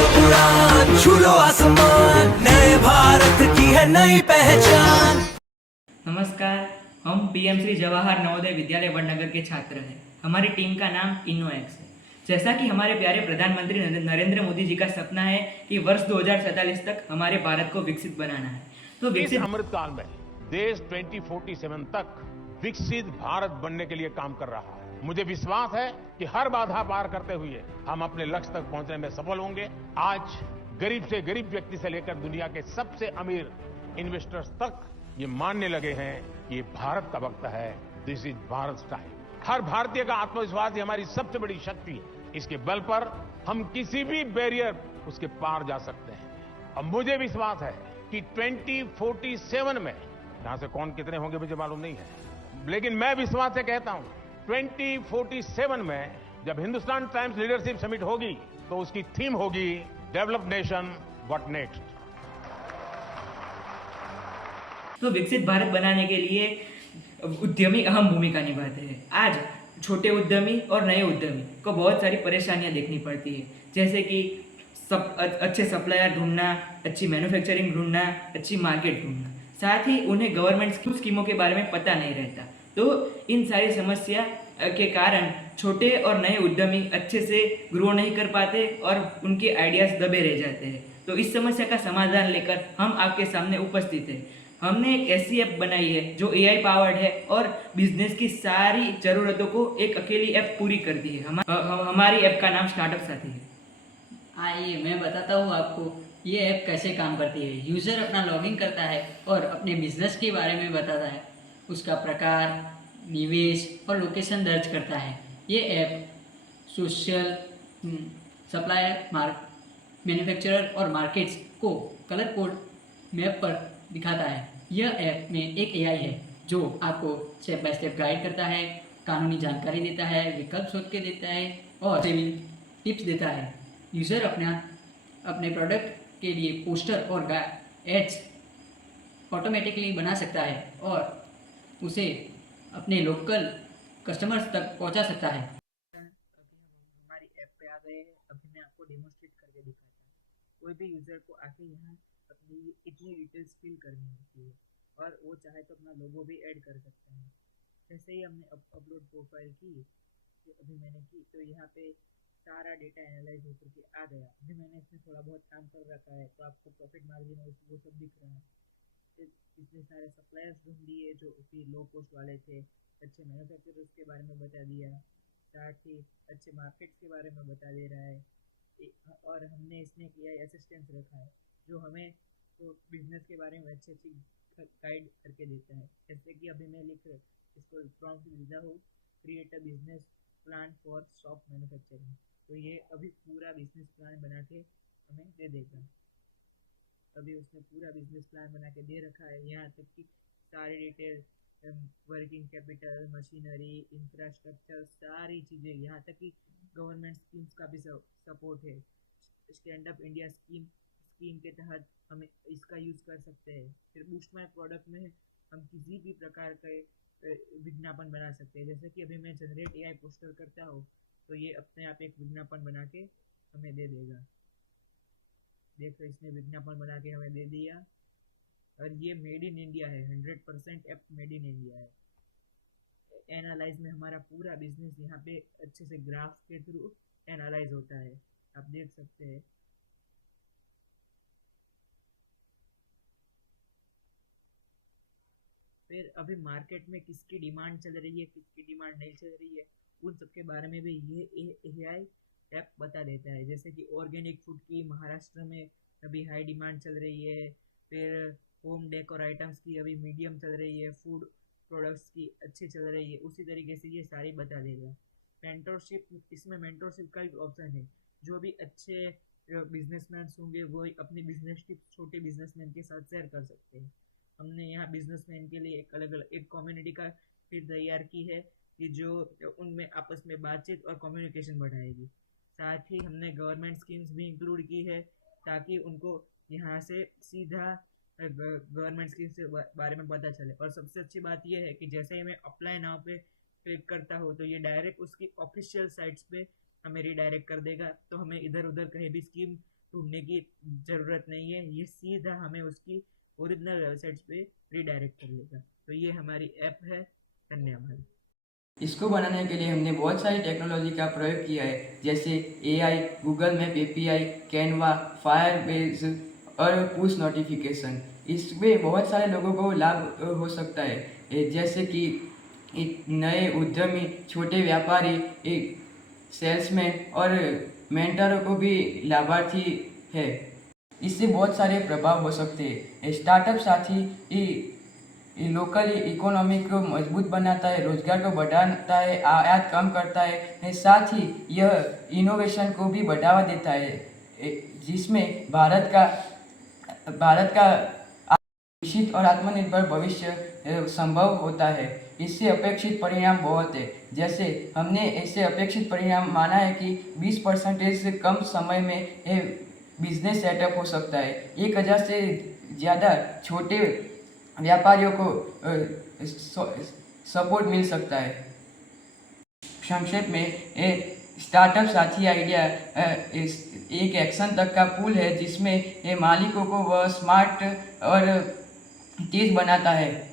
लो उड़ान, छू लो आसमान, नए भारत की है नई पहचान। नमस्कार, हम पीएम श्री जवाहर नवोदय विद्यालय वडनगर के छात्र हैं। हमारी टीम का नाम इनोएक्स है। जैसा कि हमारे प्यारे प्रधानमंत्री नरेंद्र मोदी जी का सपना है कि वर्ष 2047 तक हमारे भारत को विकसित बनाना है, तो इस विकसित अमृतकाल में देश 2047 तक विकसित भारत बनने के लिए काम कर रहा है। मुझे विश्वास है कि हर बाधा पार करते हुए हम अपने लक्ष्य तक पहुंचने में सफल होंगे। आज गरीब से गरीब व्यक्ति से लेकर दुनिया के सबसे अमीर इन्वेस्टर्स तक ये मानने लगे हैं कि ये भारत का वक्त है। This is Bharat style. हर भारतीय का आत्मविश्वास ही हमारी सबसे बड़ी शक्ति है। इसके बल पर हम किसी भी बैरियर उसके पार जा सकते हैं। अब मुझे विश्वास है कि 2047 में, यहां से कौन कितने होंगे मुझे मालूम नहीं है, लेकिन मैं विश्वास से कहता हूं 2047 में जब हिंदुस्तान टाइम्स लीडरशिप समिट होगी तो उसकी थीम होगी डेवलप नेशन व्हाट नेक्स्ट। तो विकसित भारत बनाने के लिए उद्यमी अहम भूमिका निभाते हैं। आज छोटे उद्यमी और नए उद्यमी को बहुत सारी परेशानियां देखनी पड़ती है, जैसे कि अच्छे सप्लायर ढूंढना, अच्छी मैन्युफैक्चरिंग ढूंढना, अच्छी मार्केट ढूंढना। साथ ही उन्हें गवर्नमेंट स्कीमों के बारे में पता नहीं रहता। तो इन सारी समस्या के कारण छोटे और नए उद्यमी अच्छे से ग्रो नहीं कर पाते और उनके आइडियाज दबे रह जाते हैं। तो इस समस्या का समाधान लेकर हम आपके सामने उपस्थित हैं। हमने एक ऐसी ऐप बनाई है जो एआई पावर्ड है और बिजनेस की सारी जरूरतों को एक अकेली ऐप पूरी करती है। हमारी ऐप का नाम स्टार्टअप साथी है। आइए मैं बताता हूँ आपको ये ऐप कैसे काम करती है। यूज़र अपना लॉगिन करता है और अपने बिजनेस के बारे में बताता है, उसका प्रकार, निवेश और लोकेशन दर्ज करता है। ये ऐप सोशल सप्लायर, मैन्युफैक्चरर और मार्केट्स को कलर कोड मैप पर दिखाता है। यह ऐप में एक एआई है जो आपको स्टेप बाय स्टेप गाइड करता है, कानूनी जानकारी देता है, विकल्प सोच के देता है और सेविंग टिप्स देता है। यूज़र अपने प्रोडक्ट के लिए पोस्टर और एड्स ऑटोमेटिकली बना सकता है और उसे अपने लोकल कस्टमर्स तक पहुंचा सकता है। अभी हम हमारी ऐप पे आ गए हैं। अभी मैं आपको डेमोस्ट्रेट करके दिखाता हूँ। कोई भी यूज़र को आके यहाँ अपनी इतनी डिटेल्स फिल करनी होती है और वो चाहे तो अपना लोगो भी ऐड कर सकता है। जैसे ही हमने अपलोड प्रोफाइल की, अभी मैंने की, तो यहाँ पे सारा डेटा एनालाइज होकर के आ गया। अभी मैंने इसमें थोड़ा बहुत काम कर रखा है तो आपको प्रॉफिट मार्जिन और वो सब दिख रहा है। इतने सारे सप्लायर्स ढूंढ दिए जो कि लो कॉस्ट वाले थे, अच्छे मैन्युफैक्चरर्स के बारे में बता दिया, साथ ही अच्छे मार्केट्स के बारे में बता दे रहा है। और हमने इसमें एक एआई असिस्टेंट रखा है जो हमें तो बिजनेस के बारे में अच्छी अच्छी गाइड करके देता है। जैसे कि अभी मैं इसको प्रॉम्प्ट दिया हूँ, create a business plan for shop manufacturing. तो ये अभी पूरा बिजनेस प्लान बना के हमें दे देगा। अभी उसने पूरा बिजनेस प्लान बना के दे रखा है, यहाँ तक कि सारी detail, working capital, machinery, infrastructure, सारी चीज़ें, यहाँ तक कि गवर्नमेंट स्कीम्स का भी सपोर्ट है। स्टैंड अप इंडिया स्कीम के तहत हम इसका यूज़ कर सकते हैं। फिर बूस्ट माई प्रोडक्ट में हम किसी भी प्रकार के विज्ञापन बना सकते हैं। जैसे कि अभी मैं जनरेट एआई पोस्टर करता हूँ तो ये अपने आप एक विज्ञापन बना के हमें दे देगा। देखो, इसने विज्ञापन बना के हमें दे दिया और ये मेड इन इंडिया है। 100% ऐप मेड इन इंडिया है। एनालाइज में हमारा पूरा बिजनेस यहाँ पे अच्छे से ग्राफ्स के थ्रू एनालाइज होता है, आप देख सकते हैं। फिर अभी मार्केट में किसकी डिमांड चल रही है, किसकी डिमांड नहीं चल रही है, उन सब के बारे में भी ये एआई ऐप बता देता है। जैसे कि ऑर्गेनिक फूड की महाराष्ट्र में अभी हाई डिमांड चल रही है, फिर होम डेकोर आइटम्स की अभी मीडियम चल रही है, फूड प्रोडक्ट्स की अच्छी चल रही है। उसी तरीके से ये सारी बता देगा। मेंटरशिप, इसमें मेंटरशिप का भी ऑप्शन है। जो भी अच्छे बिजनेसमैन होंगे वो अपनी बिजनेस टिप्स छोटे बिजनेसमैन के साथ शेयर कर सकते हैं। हमने यहाँ बिजनेसमैन के लिए एक अलग अलग एक कम्युनिटी का फिर तैयार की है कि जो उनमें आपस में बातचीत और कम्युनिकेशन बढ़ाएगी। साथ ही हमने गवर्नमेंट स्कीम्स भी इंक्लूड की है ताकि उनको यहाँ से सीधा गवर्नमेंट स्कीम्स के बारे में पता चले। और सबसे अच्छी बात यह है कि जैसे ही मैं अप्लाई नाउ पे क्लिक करता हूँ तो ये डायरेक्ट उसकी ऑफिशियल साइट्स पे हमें रिडायरेक्ट कर देगा, तो हमें इधर उधर कहीं भी स्कीम ढूंढने की ज़रूरत नहीं है, ये सीधा हमें उसकी ओरिजिनल वेबसाइट्स पे रिडायरेक्ट कर लेगा। तो ये हमारी ऐप है। धन्यवाद। इसको बनाने के लिए हमने बहुत सारी टेक्नोलॉजी का प्रयोग किया है, जैसे AI, Google map API, Canva, Firebase और पुश नोटिफिकेशन। इसमें बहुत सारे लोगों को लाभ हो सकता है, जैसे कि एक नए उद्यमी, छोटे व्यापारी, एक सेल्समैन और मेंटरों को भी लाभार्थी है। इससे बहुत सारे प्रभाव हो सकते हैं। स्टार्टअप साथी लोकल इकोनॉमी को मजबूत बनाता है, रोजगार को बढ़ाता है, आयात कम करता है, साथ ही यह इनोवेशन को भी बढ़ावा देता है, जिसमें भारत का विकसित और आत्मनिर्भर भविष्य संभव होता है। इससे अपेक्षित परिणाम बहुत है, जैसे हमने ऐसे अपेक्षित परिणाम माना है कि 20% से कम समय में बिजनेस सेटअप हो सकता है। 1000 से ज़्यादा छोटे व्यापारियों को सपोर्ट मिल सकता है। संक्षेप में स्टार्टअप साथी आइडिया एक एक्शन तक का पुल है, जिसमें मालिकों को वह स्मार्ट और तेज बनाता है।